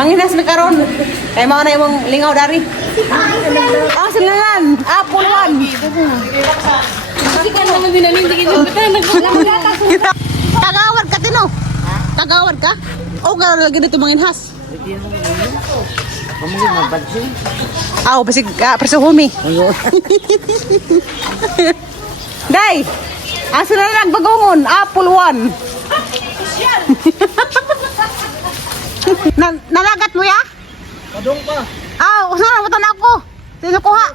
Manginas na karon. Kay mao na imong lingaw dari. Silangan. Puluan. Kan naman dinanindigin yung kita. Tagawad ka tino. Tagawad ka? O garo lagi dito manginhas. Pamuli mabadso. Basig persuhumi. Day. Asa na nagbagongon? Puluan. Nalagat mo ya? Kadong pa. Usara mo tanan ako. Sino kuha?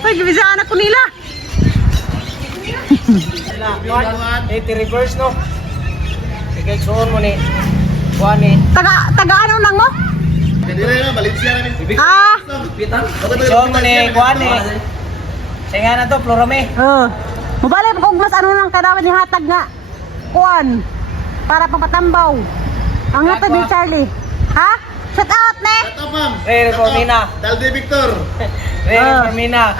Ay, gibisaan ako nila. Reverse no. Sige, suon mo ni. Kuan ni. Taga ano nang mo? Kadire na Valencia na ni. Pitan. Suon mo ni kuan ni. Singa na to, Florame. Mabalik ko mas ano nang kadawan ni hatag nga. Kuan. Para papatambaw. Ang hatag ni Charlie. Ha? Shout out ne. Ito ma'am. Ray Formina. Dalde Victor. Ray Formina.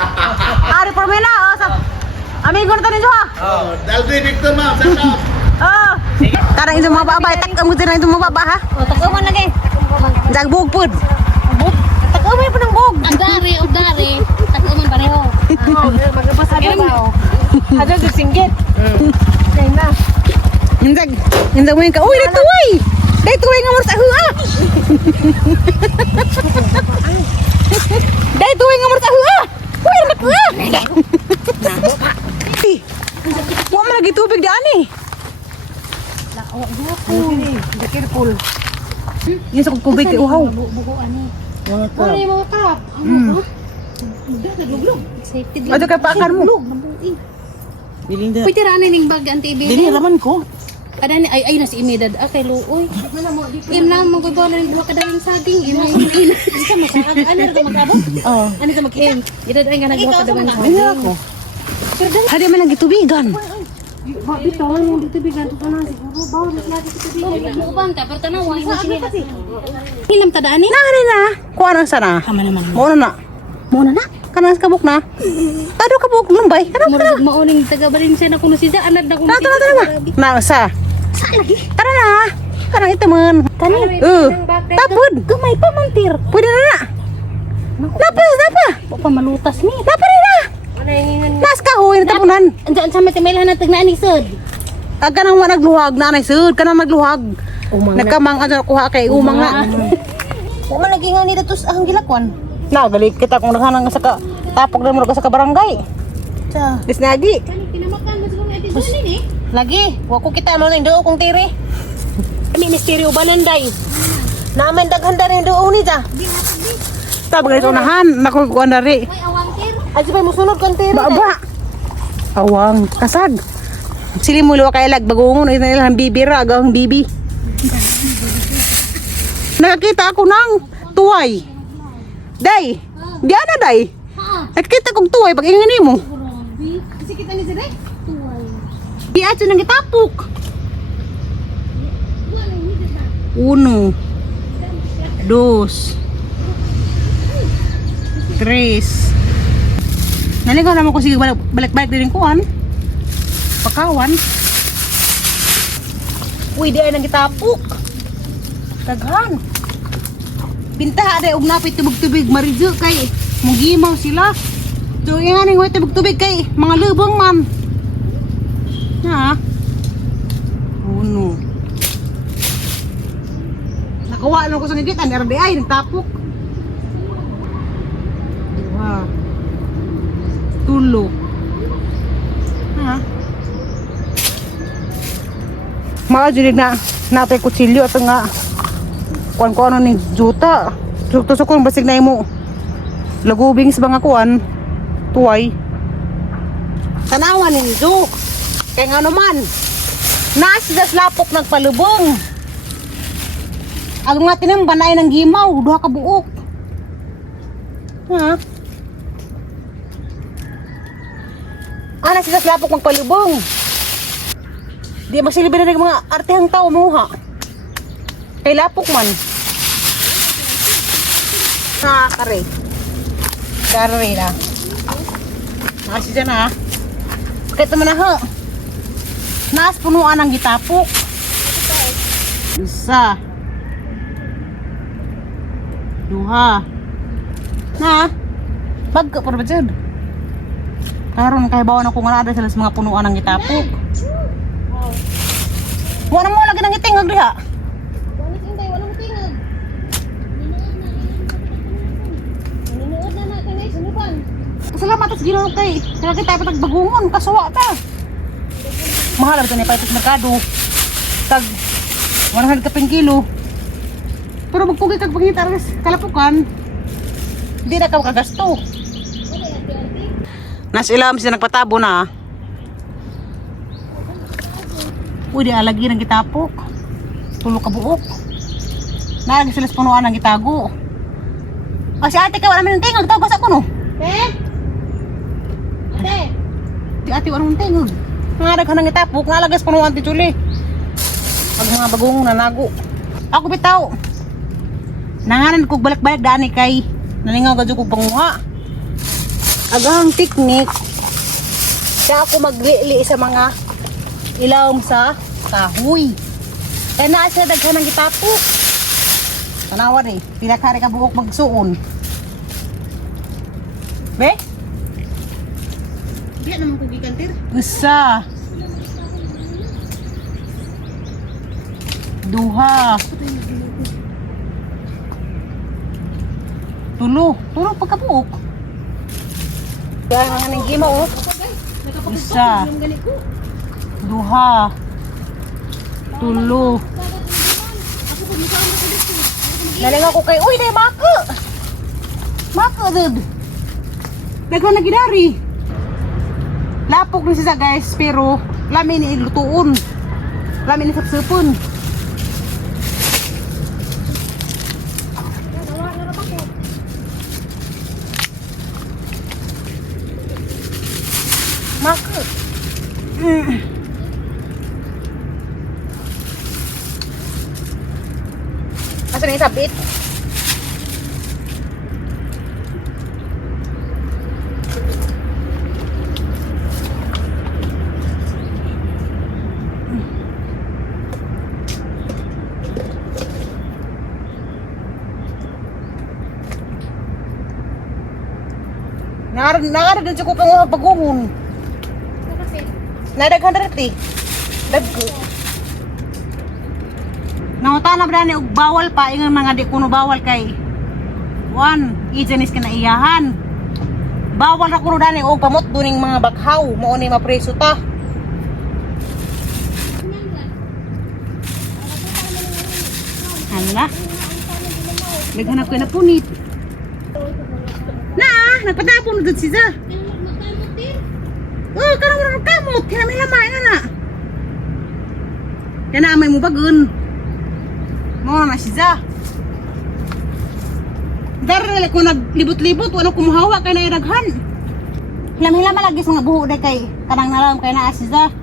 Ari Formina. Amigo na tanin ha. Dalde Victor ma'am. Shout out. Karang itu mababa, tak kamu tinay itu mababa ha. Takaman lagi. Jagbog pud. Takamay pa ng bog. Udari. Takaman pareho. Magabasa ba? Ada sa singgit. Kaya na. Indag mo yung ka. Uy, dito uy! Dito uy nga mo sa hua! Dito uy nga mo sa hua! Uy, anak hua! Huwag mo lagi tubig daan eh. Be careful. Yan sa tubig kay uhaw. Ano yung mga kap? Safety din. Ano kay pakar mo? Biling da. Pwede rana ning bag anti-baby. Dili raman ko. Ada ni ay na si Imedad kay luoy. Im na magbabaw na duha ka daling saging. Im isa makakag ano ra magkabo? Ano sa mag-im? Ida ay nga nagduha ka daling saging. Ako. Hadi man lagi tubigan. Bitawan yung dito bigan to na siguro bawal na lagi sa tubigan. Muban ka pero tanaw ay na kasi. Ilam tadaan ni? Na. Kuha nang sana. Tama naman. Muna na. Kanang kabuk na. Tado kabuk lumbay. Murag mauning taga Valencia na kuno si Za anad na kuno. Tara. Nasa. Sa lagi. Tara na. Kanang ito man. Kani. Tapod. Gamay pa mantir. Pwede na. Napa. Wa pa malutas ni. Napa na. Nas kahoy na tapunan. Andiyan sa matimailan na tagna ni sud. Aga nang nagluhag na anay sud. Kanang magluhag. Nagkamang ano kuha kay umang na. Wa man lagi nga ni datos ang gilakwan. Na galit kita kung naghanang sa tapok na mo sa barangay. Sa. Disnagi. Kinamakan mo siguro ati sa ni. Lagi, wa ko kita mo ning duo kong tiri. Ministeryo Balanday. Namen daghan dari duo ni ta. Tab ganito unahan, nako kuan dari. May awangkir. Ay sabay mo sunod kong tiri. Ba. Awang kasag. Sili mo luwa kay lag bagungon ina ilang bibira agang bibi. Nakakita ako ng tuway. Day. Di ana day. Nakita kong tuway pag ingani mo. Kasi kita ni sila. Tuway. Di ato nang gitapok. 1 2 3 Naligaw naman ko sige balik-balik din kuan. Pakawan. Uy, di ay nang gitapok. Daghan. Pinta ada og napit tubig-tubig marijo kay mugimaw sila. So nga ning way tubig-tubig kay mga lubong man. Ha? Uno. Nakawa lang ko sa ngigit an RBI nagtapok. 2 3 Ha? Mga julig na natay kutsilyo at nga kuan ko ano ni juta. Tusok ko basig na imo. Lagubing sa mga kuan. Tuway. Tanawan ni Ju. Kay nga naman. Nasdas lapok nagpalubong. Ang nga tinambanay ng gimaw, duha ka buok. Ha? Nasdas lapok magpalubong. Di magsilibi na ng mga artehang tao mo ha. Kay lapok man. Kare. Kare na. Nasi dyan ha. Kahit naman na ha. Naas punuan ang gitapok. Isa. Duha. Na. Bagka pa ba dyan? Karon kay bawon ako nga ada sila sa mga punuan ng itapok. Wala mo lagi nang itingog diha. Bakit hindi? Walang tingog. Ninood na natin ay sunuban. Salamat sa Ginoo kay. Kaya kita pa tagbagungon kasuwa ta. Mahal ito ni paitis merkado. Tag 100 ka kilo. Pero magpugi kag pangita res kalapukan. Di na ka kagasto. Nas ilam siya nagpatabo na. Uy, di alagi ng gitapok. Tulog ka buok. Nalagi sila sa punuan ng gitago. O si ate ka, wala man yung tingog. Tawag ko no. Ate! Di ate, wala man yung tingog. Nangarag ka ng gitapok. Nalagi sa punuan ti Chuli. Pag mga bagong nanago. Ako bitaw. Nanganan kog balik-balik daan kay naningaw gadyo kog panguha. Agahang picnic. Kaya ako maglili sa mga ilawom sa kahoy. Kaya naa siya daghan ng gitapok. Tanawa rin. Pinakari ka buok magsuon. Be? Di naman kong gigantir. Isa. Duha. Tulo. Tulo pagkabuok. Kaya nga ng gima oh. Isa. Yung ganit ko. Duha. Tulo. Naling ako kay, uy, day maka. Maka, dude. Daghan na ginari. Lapok ni siya guys, pero lamin ni lutuon. Lamin ni sapsapon. Maka. Asa na isabit? Nakarag din siya ko pang pagungon. Nadaghan dati. Dagko. Nangutana ba ni og bawal pa ingon mga di kuno bawal kay. One, ijanis ka na iyahan. Bawal ra kuno dani og pamot duning mga baghaw, mao ni mapreso ta. Hala. Daghan ako na punit. Na, nagpatapon na siya. Oh, karang mo kamot, kinamay-lamay nga na. Kaya na amay mo bagun. Mo na siya. Dahil ko naglibot-libot, wala kumuhawa kay na iraghan. Hilam-hilam lagi sa mga buho na kay kanang nalam kay na siya.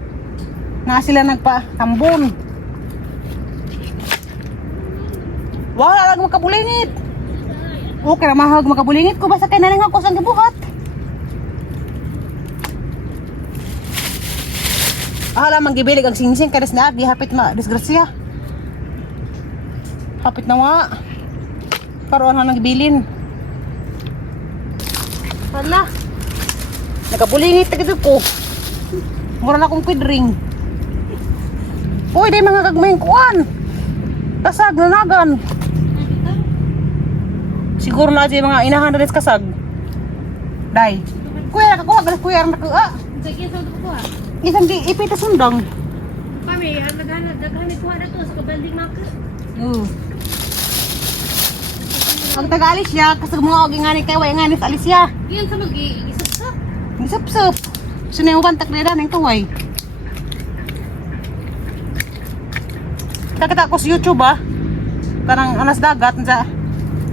Na sila nagpa-tambon. Wala lang makabulingit. Okay na mahag makabulingit ko basta kay naling ako sa gibuhat. Ahala manggibilig ang singsing kadas na agi hapit ma disgrasya. Hapit na wa. Karoon na nagbilin. Hala. Nakabulingit ta ko. Mura na akong pidring. Uy, di mga kagmayng kuan. Kasag na nagan. Siguro na di mga inahan na rin kasag. Day. Kuya, kakuha galas kuya na ka. Sige, sa ko ha. Isang di ipita sundang. Kami, naghanap ko na to sa kabalding maka. Pag taga-alis siya, kasag mga og ingani kay way ingani sa alis siya. Yan sa mag-iisap-sap. Gisap-sap. Sino yung bantak na ng kaway? Kakita ko sa YouTube Kanang anas dagat nsa.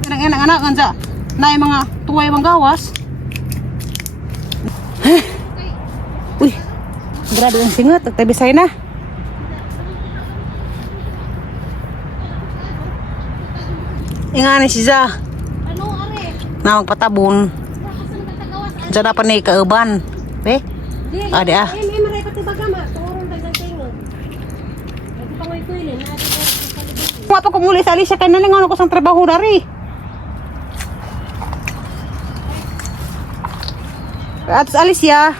Kanang anak nsa. Na yung mga tuway mga gawas. Uy. Grabe ang singot. Tagtabisay na. Ingani siya. Ano, are? Na magpatabon. Baka sa nagtagawas. Diyan na pa ni kauban. Be? Adi Maray pati bagama. Tungurong dagang tingog. Nagpapangoy-kuylin. Mga pa kumuli sa alis siya kaya nalingaw ko sa trabaho dari. Atos Alicia.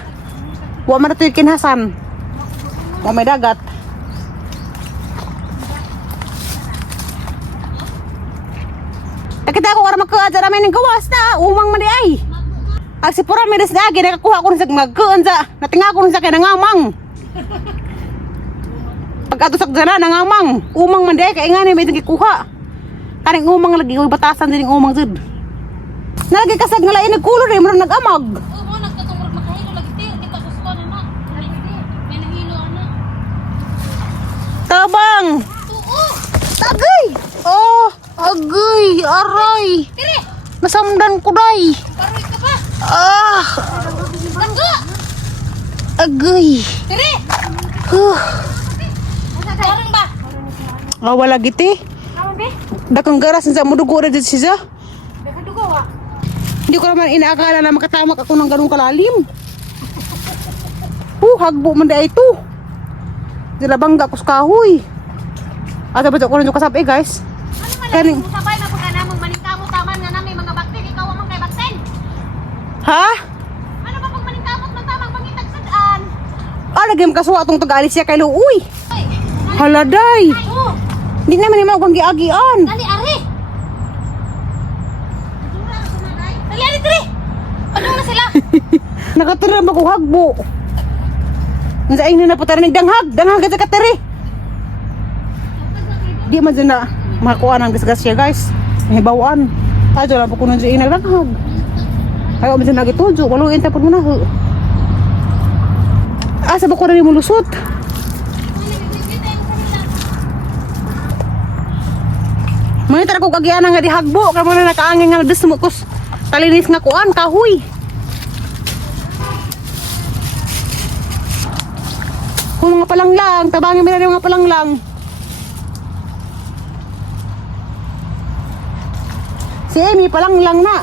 Wa man ito yung kinhasan. Wa may dagat. Nakita ko karang magkaadza namin ng gawas na. Umang man di ay. Ang si Pura may desdagi. Nakakuha ko rin sa magkaadza. Natinga ko rin sa kaya nangamang. Pagkatusak dyan na nangamang. Umang man di ay. Kaya nga may nagkikuha. Karing umang lagi. Uy batasan din yung umang zid. Nalagay kasag nga lain nagkulo rin. Marang nag-amag. Oo, nagkatungkol makahilo lagi ti. Kita ko sa na. May nahilo ana. Tabang. Oo. Agay! Oh, agay, aray. Tire. Nasamdan ko day. Paroy ka ba? Ah, Langga. agay. Tire. Huh. Parang ba? Wala giti. Naman be? Dakang garas sa mudugo na dyan siya. Nakadugo wa. Hindi ko naman inaakala na makatamak ako ng ganung kalalim. Hagbo man day ito. Dila bangga ko sa kahoy. At dapat ako rin yung kasabi guys. Kaning, Sabay na pagka namang maningkamot taman nga namin mga baktin. Ikaw amang kay baktin. ha? Ano ba pag maningkamot man tamang mangitag sadaan? Lagi makasuwa itong taga-alis siya kay Luuy. Ay. Haladay. Oo. Hindi naman yung mga giagian. Dali ari. Dali ari tire. Ano na sila? Nakatira ba ko hagbo? Ang saing na naputarinig danghag. Danghag sa katiri. Di man dyan na makuha ng disgrasya guys. Mahibawaan. Adyo lang po ko nang dyan inalanghag. Ayaw man dyan nagitujo. Waluin tapon mo na. Asa ba ko na yung mulusot? Mangitar ko kagianan nga di hagbo. Kaya mo na nakaangin nga na desmukos. Talinis nga kuan, kahoy. Kung mga palanglang, tabangin mo na yung mga palanglang. Si Amy palanglang na.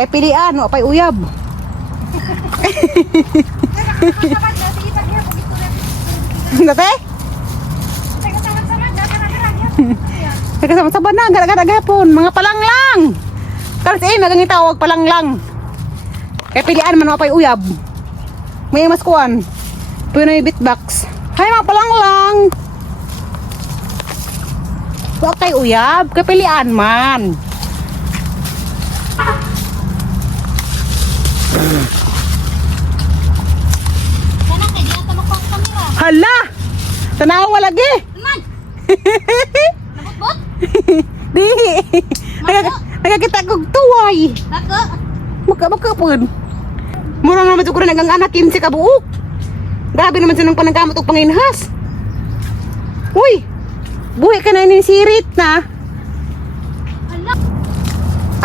Kay pilian, o pa'y uyab. Dati? Nagkasama-sama na, gara-gara gapon. Mga palanglang. Kalau si Amy, magang itawag palanglang. Kay pilian man, o pa'y uyab. May mas kuan. Puno yung beatbox. Hay mga palanglang. Huwag kay uyab, kay pilian man. Sana kay diyan ta magpang kamera. Hala! Tanawa lagi! Man. Nabot-bot. Di! Nagkakita kong tuway! Nako. Maka po. Murang naman ito ko rin nagang anak 15 kabuok. Grabe naman siya ng panangkamot o panginhas. Uy! Buhay ka na sirit na. Hala.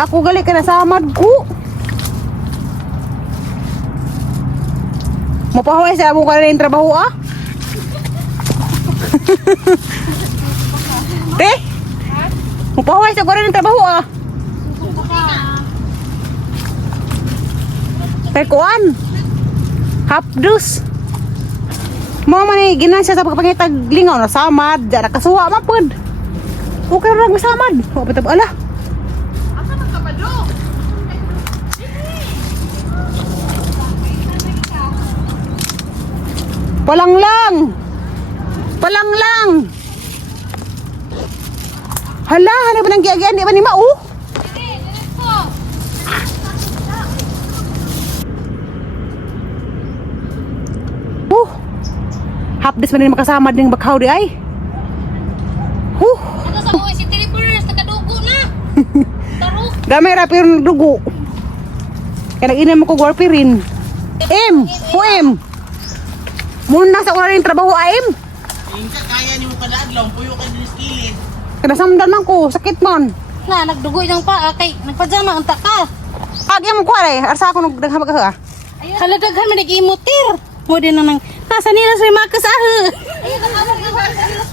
Ako gali ka na sa amad ko. Mapahaway sa amo ka na yung trabaho ah. Te? Mapahaway sa ko na yung trabaho ah. Kay kuan. Hapdus. Mo man ni ginansya sa pagpangitag lingaw na samad, diyan nakasuwa mapod. Okay ra lang samad. Wa pa tab ala. Asa man ka pado? Palanglang. Palanglang. Hala, ano ba nang giagian di ba ni Mau? Hapdes man din makasama din bakhaw di ay. Ano sa buhay si Tripers nakadugo na. Tarok. Gamay ra pero dugo. Kaya nag-inom ko warpirin. Puem. Muna sa ura rin trabaho aim. Inka kaya ni mo kadadlaw, puyo ka din skillet. Kanasamdan man ko, sakit man. Na nagdugo yung paa kay nagpajama unta ka. Agi mo ko ay, arsa ako nagdaghamag ka. Halagaghan man nag-imotir. Mo din na nang nasa nila sa mga kasahe.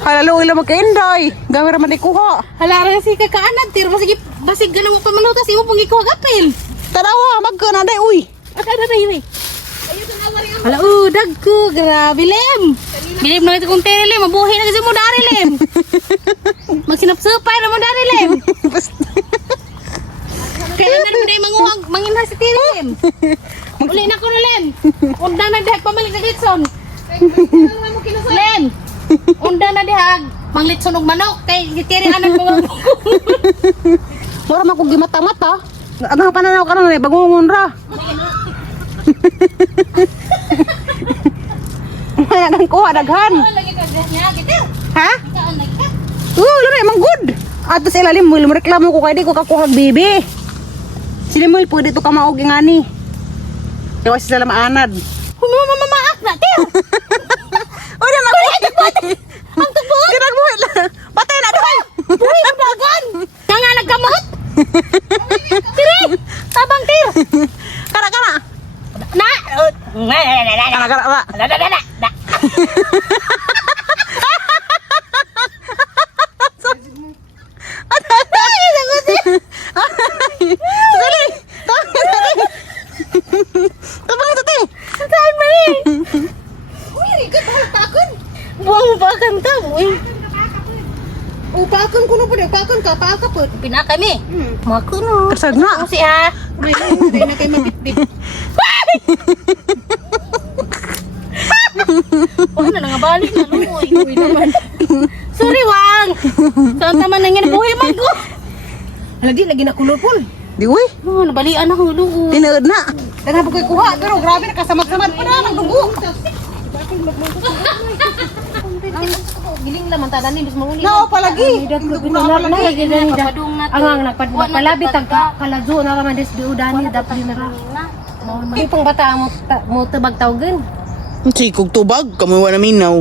Halalo ila magkainday. Gamay ra man di kuha. Halara si kakaanan tir basig ganang ko manutas imo pang ikuha gapil. Tarawa, magka na day uy. At ano na yun? Hala, dagko, grabe lem. Bilib na ito kong tele, mabuhay na kasi mo dari lem. Magsinap-supay na mo dari lem. Kaya na rin manginha si tele lem. Uli na ko Manglit sunog manok kay gitiri anak ko. Mura man ko gimata-mata. Agang pananaw ka na bangungon ra. May agang kuha daghan. Lagi ka niya gitir. Ha? Ikaw lagi ka. Lari emang good. Ato sa ilalim mo reklamo ko kay di ko kakuha bibi. Sila mo pwede to ka maog ingani. Kaya sila maanad. Humamamaak na tiyo. O na magbuhat. Ang tugbuhat. Ginagbuhat lang. Patay na doon. Uy, ang dagan. Nga nagkamot. Tiri, tabang tiyo. Kana. Na. Kana ba? Tabang tati. Saan ba rin? Uy, ikot haltakon. Buang upakan ka, uy. Upakan ko na po. Upakan ka. Paaka po. Pinaka mi. Mako no. Kasag na. Kasi ha. Hindi na kayo mabitbit. Oh, na nga balik na lumoy. Uy naman. Sorry, Wang. Saan taman nang yan buhay man ko? Lagi na kulupol. Di uy. Oh, nabalian ako luoy. Tinood na. Tanga po kayo kuha. Pero grabe na kasamad-samad pa na. Nagdugo. Giling laman tada ni bis manguli. Nao palagi. Ang nagpalabi tagka kalazo na raman des biudani dapat na. May pang bata mo tubag tawgen. Si kog tubag, kamuha na minaw.